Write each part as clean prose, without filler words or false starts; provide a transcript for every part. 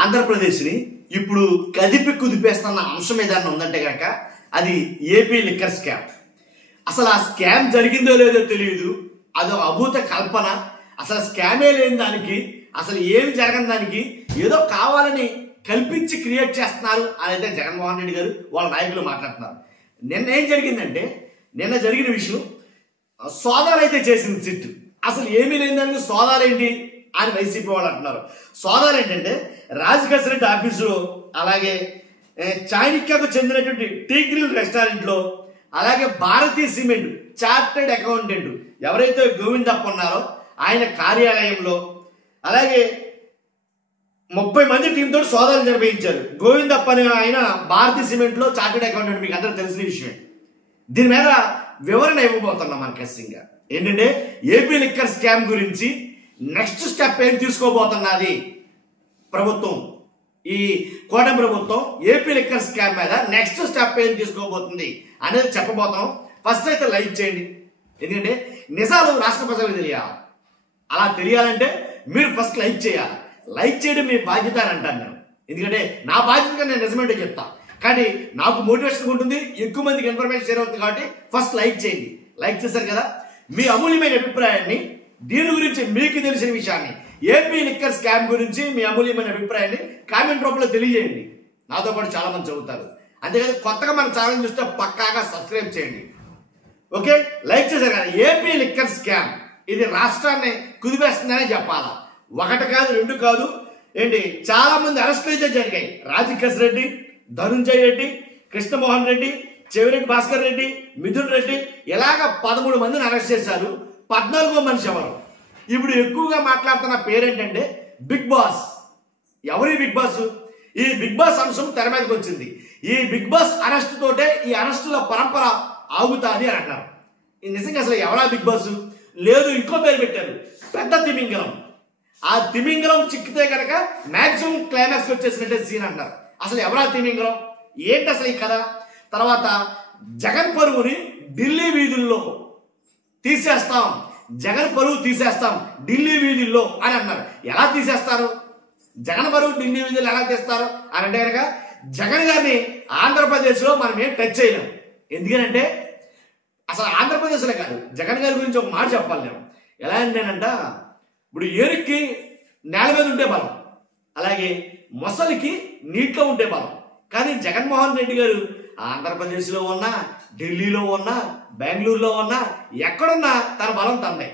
ఆంధ్రప్రదేశ్ని ఇప్పుడు కదిపి కుదిపేస్తున్న అంశం ఏదైనా ఉందంటే కనుక అది ఏపీ లిక్కర్ స్కామ్. అసలు ఆ స్కామ్ జరిగిందో లేదో తెలియదు, అదో అభూత కల్పన. అసలు స్కామే లేని దానికి, అసలు ఏమి జరగని దానికి ఏదో కావాలని కల్పించి క్రియేట్ చేస్తున్నారు అని అయితే జగన్మోహన్ రెడ్డి గారు వాళ్ళ నాయకులు మాట్లాడుతున్నారు. నిన్న ఏం జరిగిందంటే, నిన్న జరిగిన విషయం సోదాలు అయితే చేసింది సిట్. అసలు ఏమీ లేని దానికి సోదాలేంటి అని వైసీపీ వాళ్ళు అంటున్నారు. సోదాలు ఏంటంటే రాజకేశ్వర రెడ్డి ఆఫీసులో, అలాగే చాణిక్యకు చెందినటువంటి టీ గ్రిల్ రెస్టారెంట్లో, అలాగే భారతీ సిమెంట్ చార్టెడ్ అకౌంటెంట్ ఎవరైతే గోవిందప్ప ఉన్నారో ఆయన కార్యాలయంలో, అలాగే 30 మంది టీంతో సోదాలు నిర్వహించారు. గోవిందప్ప అనే ఆయన భారతీ సిమెంట్లో చార్టెడ్ అకౌంటెంట్, మీకు అందరూ తెలిసిన విషయమే. దీని మీద వివరణ ఇవ్వబోతున్నాం మన ఖచ్చితంగా. ఏంటంటే ఏపీ లిక్కర్ స్కామ్ గురించి నెక్స్ట్ స్టెప్ ఏం తీసుకోబోతున్నది ప్రభుత్వం, ఈ కూటమి ప్రభుత్వం ఏపీ లిక్కర్ స్కామ్ మీద నెక్స్ట్ స్టెప్ ఏం తీసుకోబోతుంది అనేది చెప్పబోతున్నాం. ఫస్ట్ అయితే లైక్ చేయండి, ఎందుకంటే నిజాలు రాష్ట్ర ప్రజలకు తెలియాలి. అలా తెలియాలంటే మీరు ఫస్ట్ లైక్ చేయాలి. లైక్ చేయడం మీ బాధ్యత అని అంటాను నేను, ఎందుకంటే నా బాధ్యతగా నేను నిజమేంటో చెప్తాను. కానీ నాకు మోటివేషన్ ఉంటుంది, ఎక్కువ మందికి ఇన్ఫర్మేషన్ షేర్ అవుతుంది. కాబట్టి ఫస్ట్ లైక్ చేయండి. లైక్ చేశారు కదా, మీ అమూల్యమైన అభిప్రాయాన్ని, దీని గురించి మీకు తెలిసిన విషయాన్ని, ఏపీ లిక్కర్ స్కామ్ గురించి మీ అమూల్యమైన అభిప్రాయాన్ని కామెంట్ రూపంలో తెలియజేయండి. నాతో పాటు చాలా మంది చదువుతారు. అంతేకాదు కొత్తగా మన ఛానల్ చూస్తే పక్కాగా సబ్స్క్రైబ్ చేయండి. ఓకే, లైక్ చేశారు కదా. ఏపీ లిక్కర్ స్కామ్ ఇది రాష్ట్రాన్ని కుదిపేస్తుందనే చెప్పాలా. ఒకటి కాదు, రెండు కాదు, ఏంటి చాలా మంది అరెస్టులు అయితే జరిగాయి. రాజకేశ్వర రెడ్డి, ధనుంజయ రెడ్డి, కృష్ణమోహన్ రెడ్డి, చెవిరెడ్డి భాస్కర్ రెడ్డి, మిథున్ రెడ్డి, ఇలాగ 13 మందిని అరెస్ట్ చేశారు. 14వ మనిషి ఎవరు? ఇప్పుడు ఎక్కువగా మాట్లాడుతున్న పేరేంటంటే బిగ్ బాస్. ఎవరి బిగ్ బాస్? ఈ బిగ్ బాస్ అంశం తెర మీదకి వచ్చింది. ఈ బిగ్ బాస్ అరెస్ట్ తోటే ఈ అరెస్టుల పరంపర ఆగుతాది అని అన్నారు. నిజంగా అసలు ఎవరా బిగ్ బాస్? లేదు, ఇంకో పేరు పెట్టారు, పెద్ద తిమింగలం. ఆ తిమింగలం చిక్కితే కనుక మాక్సిమం క్లైమాక్స్ వచ్చేసినట్టే సీన్ అంటారు. అసలు ఎవరా తిమింగలం, ఏంటి అసలు ఈ కథ? తర్వాత జగన్ పరువుని ఢిల్లీ వీధుల్లో తీసేస్తాం, జగన్ పరువు తీసేస్తాం ఢిల్లీ వీధుల్లో అని అన్నారు. ఎలా తీసేస్తారు? జగన్ పరువు ఢిల్లీ వీధుల్లో ఎలా తీస్తారు అని అంటే కనుక జగన్ గారిని ఆంధ్రప్రదేశ్లో మనం ఏం టచ్ చేయలేం. ఎందుకంటే అసలు ఆంధ్రప్రదేశ్లో కాదు, జగన్ గారి గురించి ఒక మాట చెప్పాలి నేను. ఎలా అంటేనంట, ఇప్పుడు ఏరుకి నేల మీద ఉంటే బలం, అలాగే మొసలికి నీటిలో ఉంటే బలం. కానీ జగన్మోహన్ రెడ్డి గారు ఆంధ్రప్రదేశ్లో ఉన్నా, ఢిల్లీలో ఉన్నా, బెంగళూరులో ఉన్నా, ఎక్కడున్నా తన బలం తనదే,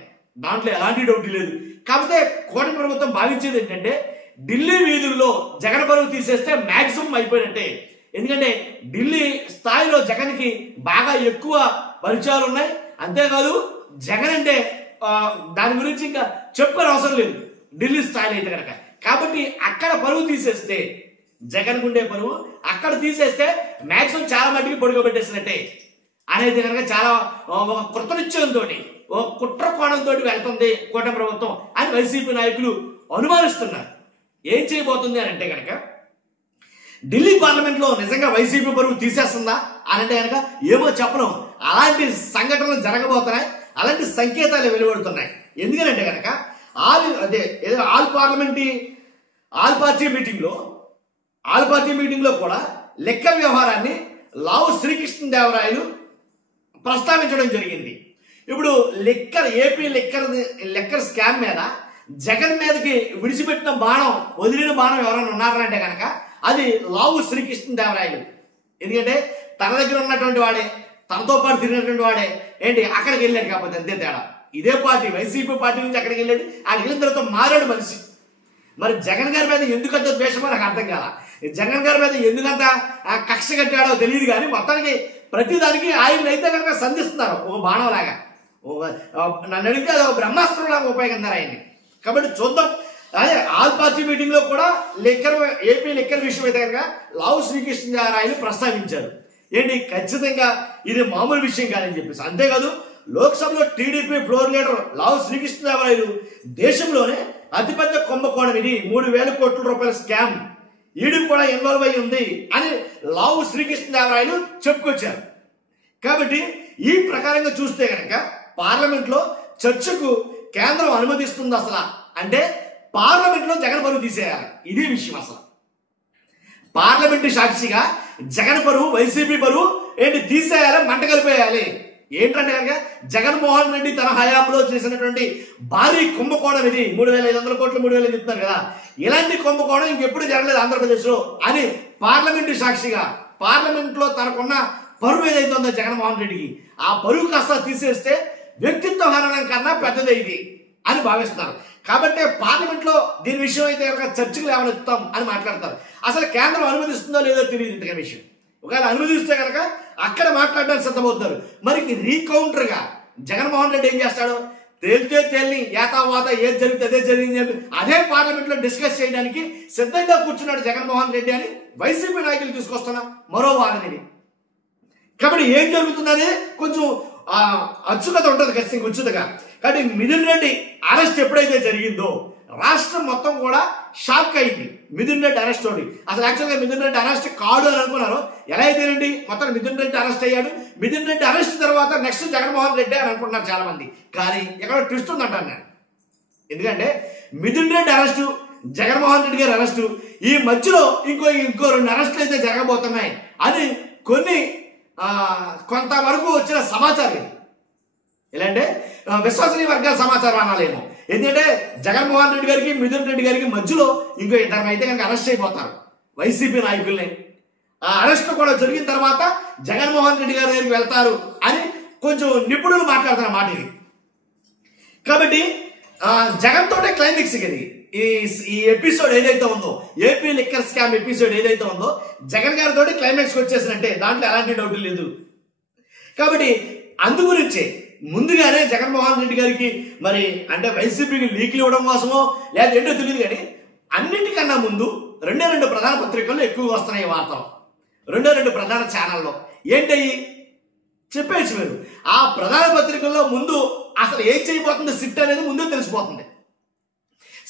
దాంట్లో ఎలాంటి డౌట్ లేదు. కాకపోతే కూటమి ప్రభుత్వం భావించేది ఏంటంటే ఢిల్లీ వీధుల్లో జగన్ పరువు తీసేస్తే మ్యాక్సిమం అయిపోయినట్టే. ఎందుకంటే ఢిల్లీ స్థాయిలో జగన్కి బాగా ఎక్కువ పరిచయాలు ఉన్నాయి. అంతేకాదు జగన్ అంటే దాని గురించి ఇంకా చెప్పుకోని అవసరం లేదు ఢిల్లీ స్థాయిలో అయితే కనుక. కాబట్టి అక్కడ పరువు తీసేస్తే, జగన్ ఉండే పరువు అక్కడ తీసేస్తే మ్యాక్సిమం చాలా మట్టికి పొడుగోబెట్టేసినట్టే అనేది కనుక చాలా ఒక కృతనిశ్చయంతో, ఒక కుట్ర కోణంతో వెళ్తుంది కూటమి ప్రభుత్వం అని వైసీపీ నాయకులు అనుమానిస్తున్నారు. ఏం చేయబోతుంది అని అంటే కనుక ఢిల్లీ పార్లమెంట్లో నిజంగా వైసీపీ పరువు తీసేస్తుందా అని అంటే కనుక ఏమో చెప్పను. అలాంటి సంఘటనలు జరగబోతున్నాయి, అలాంటి సంకేతాలు వెలువడుతున్నాయి. ఎందుకంటే కనుక ఆల్ పార్టీ మీటింగ్లో కూడా లెక్కర్ వ్యవహారాన్ని లావు శ్రీకృష్ణదేవరాయలు ప్రస్తావించడం జరిగింది. ఇప్పుడు ఏపీ లిక్కర్ స్కామ్ మీద జగన్ మీదకి విడిచిపెట్టిన బాణం, వదిలిన బాణం ఎవరైనా ఉన్నారంటే కనుక అది లావు శ్రీకృష్ణదేవరాయలు. ఎందుకంటే తన దగ్గర ఉన్నటువంటి వాడే, తనతో పాటు తిరిగినటువంటి వాడే ఏంటి అక్కడికి వెళ్ళాడు. కాకపోతే అంతే తేడా. ఇదే పార్టీ, వైసీపీ పార్టీ నుంచి అక్కడికి వెళ్ళాడు. అక్కడికి వెళ్ళిన తర్వాత మారాడు మనిషి. మరి జగన్ గారి మీద ఎందుకంత ద్వేషమో నాకు అర్థం కాల. జగన్ గారి మీద ఎందుకంత కక్ష కట్టాడో తెలియదు. కానీ మొత్తానికి ప్రతిదానికి ఆయన అయితే కనుక సంధిస్తున్నారు ఒక బాణం లాగా. నన్ను అడిగితే అది ఒక బ్రహ్మాస్త్రం లాగా ఉపయోగిస్తున్నారు ఆయన్ని. కాబట్టి చూద్దాం. అదే ఆల్ పార్టీ మీటింగ్లో కూడా ఏపీ లిక్కర్ విషయం అయితే కనుక లావు శ్రీకృష్ణదేవరాయలు ప్రస్తావించారు. ఏంటి ఖచ్చితంగా ఇది మామూలు విషయం కాదని చెప్పేసి. అంతేకాదు లోక్సభలో టీడీపీ ఫ్లోర్ లీడర్ లావు శ్రీకృష్ణదేవరాయలు దేశంలోనే అతిపెద్ద కుంభకోణం ఇది, 3,000 కోట్ల రూపాయల స్కామ్, ఈడీ కూడా ఇన్వాల్వ్ అయి ఉంది అని లావు శ్రీకృష్ణదేవరాయలు చెప్పుకొచ్చారు. కాబట్టి ఈ ప్రకారంగా చూస్తే కనుక పార్లమెంట్లో చర్చకు కేంద్రం అనుమతిస్తుంది అసలు అంటే పార్లమెంట్లో జగన్ పరువు తీసేయాలి. ఇది విషయం. అసలు పార్లమెంటు సాక్షిగా జగన్ పరువు, వైసీపీ పరువు ఏంటి తీసేయాలి, మంట కలిపేయాలి. ఏంటంటే కనుక జగన్మోహన్ రెడ్డి తన హయాంలో చేసినటువంటి భారీ కుంభకోణం ఇది. 3,500 కోట్లు 3,000 చెప్తున్నారు కదా, ఇలాంటి కుంభకోణం ఇంకెప్పుడు జరగలేదు ఆంధ్రప్రదేశ్లో అని పార్లమెంటు సాక్షిగా పార్లమెంట్లో తనకున్న పరువు ఏదైతే ఉందో జగన్మోహన్ రెడ్డికి, ఆ పరువు కాస్త తీసేస్తే వ్యక్తిత్వ హననం కన్నా పెద్దదే ఇది అని భావిస్తున్నారు. కాబట్టి పార్లమెంట్లో దీని విషయం అయితే కనుక చర్చకు లేవనెత్తాం అని మాట్లాడతారు. అసలు కేంద్రం అనుమతిస్తుందో లేదో తెలియదు ఇంతగా విషయం. ఒకవేళ అనుమతిస్తే కనుక అక్కడ మాట్లాడడానికి సిద్ధమవుతున్నారు. మరి రీకౌంటర్గా జగన్మోహన్ రెడ్డి ఏం చేస్తాడు, తేలితే తేలిని ఏతావాత ఏది జరిగితే అదే జరిగింది చెప్పి అదే పార్లమెంట్లో డిస్కస్ చేయడానికి సిద్ధంగా కూర్చున్నాడు జగన్మోహన్ రెడ్డి అని వైసీపీ నాయకులు తీసుకొస్తున్న మరో వాదనని. కాబట్టి ఏం జరుగుతుందనే కొంచెం అచ్చుకత ఉంటుంది ఖచ్చితంగా ఉచితగా. కాబట్టి మిథున్ రెడ్డి అరెస్ట్ ఎప్పుడైతే జరిగిందో రాష్ట్రం మొత్తం కూడా షాక్ అయింది మిథున్ రెడ్డి అరెస్ట్ తోటి. అసలు యాక్చువల్గా మిథున్ రెడ్డి అరెస్ట్ కాడు అని అనుకున్నారు. ఎలా అయితేనండి మొత్తం మిథున్ రెడ్డి అరెస్ట్ అయ్యాడు. మిథున్ రెడ్డి అరెస్ట్ తర్వాత నెక్స్ట్ జగన్మోహన్ రెడ్డి అని అనుకుంటున్నారు చాలా మంది. కానీ ఎక్కడ ట్విస్ట్ ఉందంటాను నేను. ఎందుకంటే మిథున్ రెడ్డి అరెస్టు, జగన్మోహన్ రెడ్డి గారి అరెస్టు, ఈ మధ్యలో ఇంకో 2 అరెస్టులు అయితే జరగబోతున్నాయి అని కొంతవరకు వచ్చిన సమాచారం ఇది. ఎలా అంటే విశ్వసనీయ వర్గాల సమాచారం అనాలేమో. ఎందుకంటే జగన్మోహన్ రెడ్డి గారికి మిథున్ రెడ్డి గారికి మధ్యలో ఇంకో 2 అయితే కనుక అరెస్ట్ అయిపోతారు వైసీపీ నాయకుల్ని. ఆ అరెస్ట్ కూడా జరిగిన తర్వాత జగన్మోహన్ రెడ్డి గారి దగ్గరికి వెళ్తారు అని కొంచెం నిపుణులు మాట్లాడుతున్న మాట ఇది. కాబట్టి జగన్ తోటే క్లైమాక్స్ ఇది. ఈ ఎపిసోడ్ ఏదైతే ఉందో, ఏపీ లిక్కర్ స్కామ్ ఎపిసోడ్ ఏదైతే ఉందో జగన్ గారితో క్లైమాక్స్కి వచ్చేసినట్టే, దాంట్లో ఎలాంటి డౌట్ లేదు. కాబట్టి అందుగురించే ముందుగానే జగన్మోహన్ రెడ్డి గారికి మరి అంటే వైసీపీకి లీకులు ఇవ్వడం కోసమో లేదా ఏంటో తెలియదు, కానీ అన్నింటికన్నా ముందు 2 ప్రధాన పత్రికల్లో ఎక్కువగా వస్తున్నాయి వార్తలు. 2 ప్రధాన ఛానల్లో ఏంటయ్యి చెప్పేసి మీరు ఆ ప్రధాన పత్రికల్లో ముందు అసలు ఏం చేయబోతుంది సిట్ అనేది ముందు తెలిసిపోతుంది.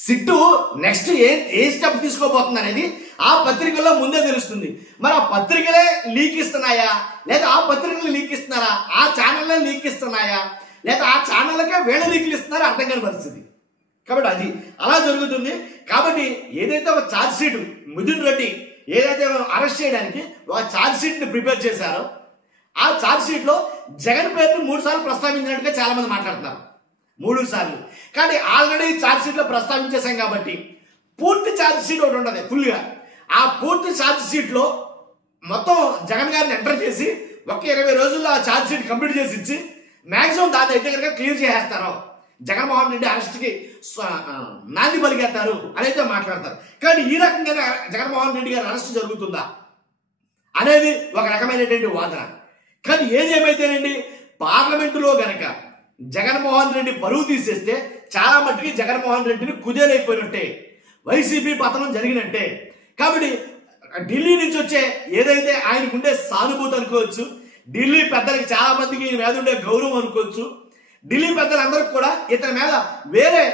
సిట్టు నెక్స్ట్ ఏ స్టెప్ తీసుకోబోతుంది అనేది ఆ పత్రికల్లో ముందే తెలుస్తుంది. మరి ఆ పత్రికలే లీక్ ఇస్తున్నాయా, లేదా ఆ పత్రికలు లీక్ ఇస్తున్నారా, ఆ ఛానల్లే లీక్ ఇస్తున్నాయా, లేదా ఆ ఛానళ్ళకే వీళ్ళ లీకులు ఇస్తున్నారో అర్థం కాని పరిస్థితి. కాబట్టి అది అలా జరుగుతుంది. కాబట్టి ఏదైతే ఒక ఛార్జ్ షీట్ మిథున్ రెడ్డి ఏదైతే అరెస్ట్ చేయడానికి ఒక ఛార్జ్ షీట్ని ప్రిపేర్ చేశారో ఆ ఛార్జ్ షీట్లో జగన్ పేరుని 3 సార్లు ప్రస్తావించినట్టుగా చాలా మంది మాట్లాడుతున్నారు. 3 సార్లు. కానీ ఆల్రెడీ ఛార్జ్ షీట్లో ప్రస్తావించేశాం కాబట్టి పూర్తి ఛార్జ్ షీట్ ఒకటి ఉండదు ఫుల్గా. ఆ పూర్తి ఛార్జ్ షీట్లో మొత్తం జగన్ గారిని ఎంటర్ చేసి ఒక 20 రోజుల్లో ఆ ఛార్జ్ షీట్ కంప్లీట్ చేసి ఇచ్చి మ్యాక్సిమం దాని అయితే కనుక క్లియర్ చేసేస్తారు, జగన్మోహన్ రెడ్డి అరెస్ట్కి నాంది పలికేస్తారు అని అయితే మాట్లాడతారు. కానీ ఈ రకంగా జగన్మోహన్ రెడ్డి గారి అరెస్ట్ జరుగుతుందా అనేది ఒక రకమైనటువంటి వాదన. కానీ ఏదేమైతేనండి పార్లమెంటులో గనక జగన్మోహన్ రెడ్డి పరువు తీసేస్తే చాలా మట్టుకి జగన్మోహన్ రెడ్డిని కుదేలైపోయినట్టే, వైసీపీ పతనం జరిగినట్టే. కాబట్టి ఢిల్లీ నుంచి వచ్చే ఏదైతే ఆయనకు ఉండే సానుభూతి అనుకోవచ్చు, ఢిల్లీ పెద్దలకి చాలా మందికి ఈయన మీద ఉండే గౌరవం అనుకోవచ్చు, ఢిల్లీ పెద్దలందరికీ కూడా ఇతని మీద వేరే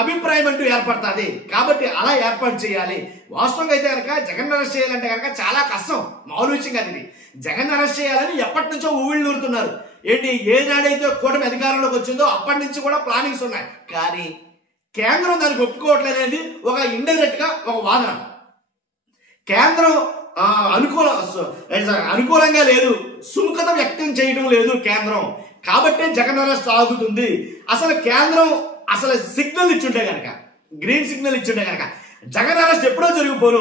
అభిప్రాయం అంటూ ఏర్పడుతుంది. కాబట్టి అలా ఏర్పాటు చేయాలి. వాస్తవంగా అయితే కనుక జగన్ అరెస్ట్ చేయాలంటే కనుక చాలా కష్టం, మామూలు విషయం కాదు ఇది. జగన్ అరెస్ట్ చేయాలని ఎప్పటి నుంచో ఊళ్ళో ఊరుతున్నారు. ఏంటి ఏనాడైతే కూటమి అధికారంలోకి వచ్చిందో అప్పటి నుంచి కూడా ప్లానింగ్స్ ఉన్నాయి. కానీ కేంద్రం దానికి ఒప్పుకోవట్లేదు అనేది ఒక ఇండైరెక్ట్ గా ఒక వాదన. కేంద్రం అనుకూలంగా లేదు, సుముఖత వ్యక్తం చేయడం లేదు కేంద్రం. కాబట్టే జగన్ అరెస్ట్ ఆగుతుంది. అసలు కేంద్రం అసలు సిగ్నల్ ఇచ్చుంటే కనుక, గ్రీన్ సిగ్నల్ ఇచ్చుంటే కనుక జగన్ అరెస్ట్ ఎప్పుడో జరిగిపోను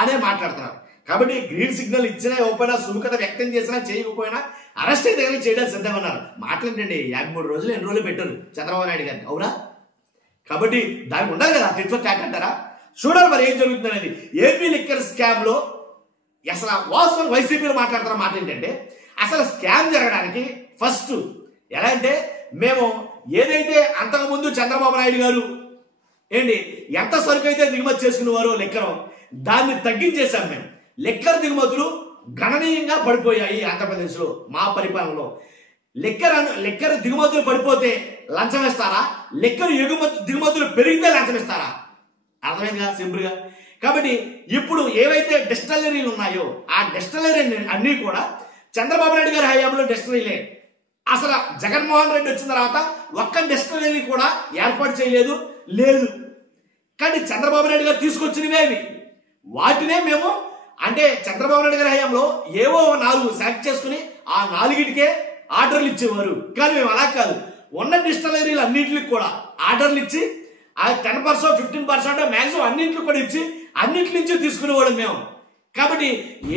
అనే మాట్లాడుతున్నారు. కాబట్టి గ్రీన్ సిగ్నల్ ఇచ్చినా ఇవ్వకపోయినా, సుముఖత వ్యక్తం చేసినా చేయకపోయినా అరెస్ట్ అయితే కానీ చేయడానికి సిద్ధమన్నారు. మాట్లాడండి 53 రోజులు ఎన్ని రోజులు పెట్టారు చంద్రబాబు నాయుడు గారిని, అవునా? కాబట్టి దానికి ఉండాలి కదా టిట్ ఫర్ టాట్ అంటారా. చూడాలి మరి ఏం జరుగుతుంది అనేది. ఏపీ లిక్కర్ స్కామ్ లో అసలు వాస్తవం వైసీపీలో మాట్లాడుతున్న మాట ఏంటంటే, అసలు స్కామ్ జరగడానికి ఫస్ట్ ఎలా అంటే, మేము ఏదైతే అంతకుముందు చంద్రబాబు నాయుడు గారు ఏంటి ఎంత సరుకు అయితే దిగుమతి చేసుకునేవారో లెక్కరం, దాన్ని తగ్గించేశాం మేము. లెక్కర్ దిగుమతులు గణనీయంగా పడిపోయాయి ఆంధ్రప్రదేశ్లో మా పరిపాలనలో. లెక్కర్ దిగుమతులు పడిపోతే లంచం ఇస్తారా, లెక్కర్ దిగుమతులు పెరిగితే లంచం ఇస్తారా? అర్థమైందిగా సింపుల్గా. కాబట్టి ఇప్పుడు ఏవైతే డిస్టిలరీలు ఉన్నాయో ఆ డిస్టిలరీ అన్నీ కూడా చంద్రబాబు నాయుడు గారి హయాంలో డిస్టిలరీలే. అసలు జగన్మోహన్ రెడ్డి వచ్చిన తర్వాత ఒక్క డిస్టిలరీ కూడా ఏర్పాటు చేయలేదు. కానీ చంద్రబాబు నాయుడు గారు తీసుకొచ్చినవే అవి. వాటినే మేము అంటే చంద్రబాబు నాయుడు గారి హయాంలో ఏవో 4 సెలెక్ట్ చేసుకుని ఆ 4కే ఆర్డర్లు ఇచ్చేవారు. కానీ మేము అలా కాదు, ఉన్న డిస్టిలరీలు అన్నింటికి కూడా ఆర్డర్లు ఇచ్చి ఆ 10% 15% మ్యాక్సిమం అన్నింటికి కూడా ఇచ్చి అన్నింటి నుంచి తీసుకునేవాడు మేము. కాబట్టి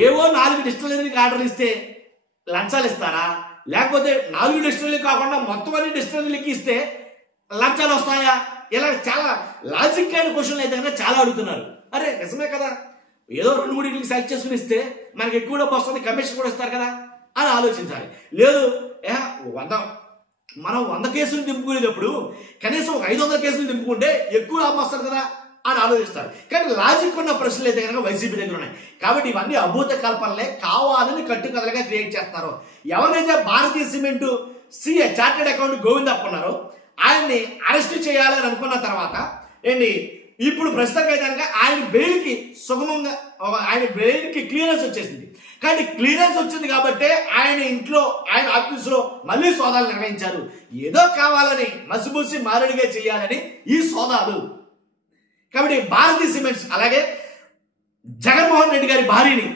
ఏవో 4 డిస్టిలరీకి ఆర్డర్ ఇస్తే లంచాలు ఇస్తారా? లేకపోతే 4 డిస్టిలరీలు కాకుండా మొత్తం అన్ని డిస్టిలరీలకి ఇస్తే లంచాలు వస్తాయా? ఇలా చాలా లాజిక్ అయిన క్వశ్చన్లు అయితే కనుక చాలా అడుగుతున్నారు. అరే నిజమే కదా, ఏదో 2-3 సెలెక్ట్ చేసుకుని ఇస్తే మనకి ఎక్కువ డబ్బు వస్తుంది, కమిషన్ కూడా ఇస్తారు కదా అని ఆలోచించాలి. లేదు మనం 100 కేసులు దింపుకునేటప్పుడు కనీసం ఒక 500 కేసులు దింపుకుంటే ఎక్కువ లాభం వస్తారు కదా అని ఆలోచిస్తారు. కానీ లాజిక్ ఉన్న ప్రశ్నలు అయితే కనుక వైసీపీ దగ్గర ఉన్నాయి. కాబట్టి ఇవన్నీ అభూత కల్పనలే, కావాలని కట్టుకథలుగా క్రియేట్ చేస్తున్నారు. ఎవరైతే Bharatiya cement CA chartered account Govindappa ఉన్నారో ఆయన్ని అరెస్ట్ చేయాలని అనుకున్న తర్వాత ఏంటి ఇప్పుడు ప్రస్తుతం అయితే కనుక ఆయన బెయిల్కి సుగమంగా ఆయన బెయిల్కి క్లియరెన్స్ వచ్చేసింది. కానీ క్లియరెన్స్ వచ్చింది కాబట్టి ఆయన ఇంట్లో ఆయన ఆఫీసులో మళ్ళీ సోదాలు నిర్వహించారు. ఏదో కావాలని మసిబూసి మారడిగా చేయాలని ఈ సోదాలు. కాబట్టి భారతీయ సిమెంట్స్ అలాగే జగన్మోహన్ రెడ్డి గారి భార్యని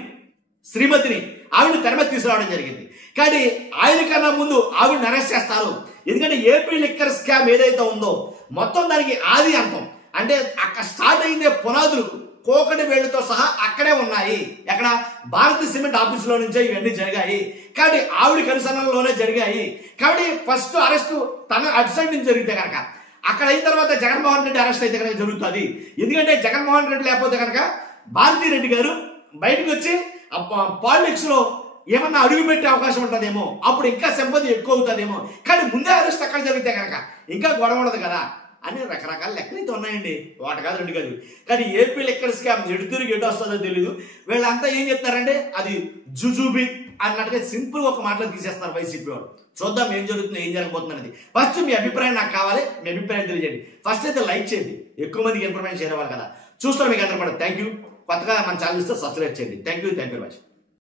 శ్రీమతిని ఆవిడ తెర మీద తీసుకురావడం జరిగింది. కానీ ఆయన కన్నా ముందు ఆవిడని అరెస్ట్ చేస్తారు. ఎందుకంటే ఏపీ లిక్కర్ స్కామ్ ఏదైతే ఉందో మొత్తం దానికి ఆది అంతం అంటే అక్కడ స్టార్ట్ అయిందే పునాదులు కోకటి వేళ్లతో సహా అక్కడే ఉన్నాయి. ఎక్కడ భారతీయ సిమెంట్ ఆఫీసులో నుంచే ఇవన్నీ జరిగాయి. కాబట్టి ఆవిడ కనుసరణలోనే జరిగాయి. కాబట్టి ఫస్ట్ అరెస్ట్ తన అటు సైడ్ నుంచి జరిగితే కనుక అక్కడ అయిన తర్వాత జగన్మోహన్ రెడ్డి అరెస్ట్ అయితే కనుక జరుగుతుంది. ఎందుకంటే జగన్మోహన్ రెడ్డి లేకపోతే కనుక భారతీ రెడ్డి గారు బయటకు వచ్చి పాలిటిక్స్ లో ఏమన్నా అడుగు పెట్టే అవకాశం ఉంటుందేమో, అప్పుడు ఇంకా సింపతి ఎక్కువ అవుతుందేమో. కానీ ముందే అరెస్ట్ అక్కడ జరిగితే కనుక ఇంకా గొడవ ఉండదు కదా అని రకరకాల లెక్కలు అయితే ఉన్నాయండి. ఒకటి కాదు 2 కాదు. కానీ ఏపీ లిక్కర్ స్కామ్ ఎటు తిరిగి ఎటు వస్తుందో తెలీదు. వీళ్ళంతా ఏం చెప్తారంటే అది జుజుబి అన్నట్టుగా సింపుల్ ఒక మాటలు తీసేస్తారు వైసీపీ వాళ్ళు. చూద్దాం ఏం జరుగుతుందో ఏం జరగబోతుంది అనేది. ఫస్ట్ మీ అభిప్రాయం నాకు కావాలి, మీ అభిప్రాయం తెలియజేయండి. ఫస్ట్ అయితే లైక్ చేయండి, ఎక్కువ మందికి ఇన్ఫర్మేషన్ చేరేవాళ్ళు కదా చూస్తాం. మీకు అందరూ కూడా థ్యాంక్ యూ. కొత్తగా మన ఛానల్ ఇస్తే సబ్స్క్రైబ్ చేయండి. Thank you very much.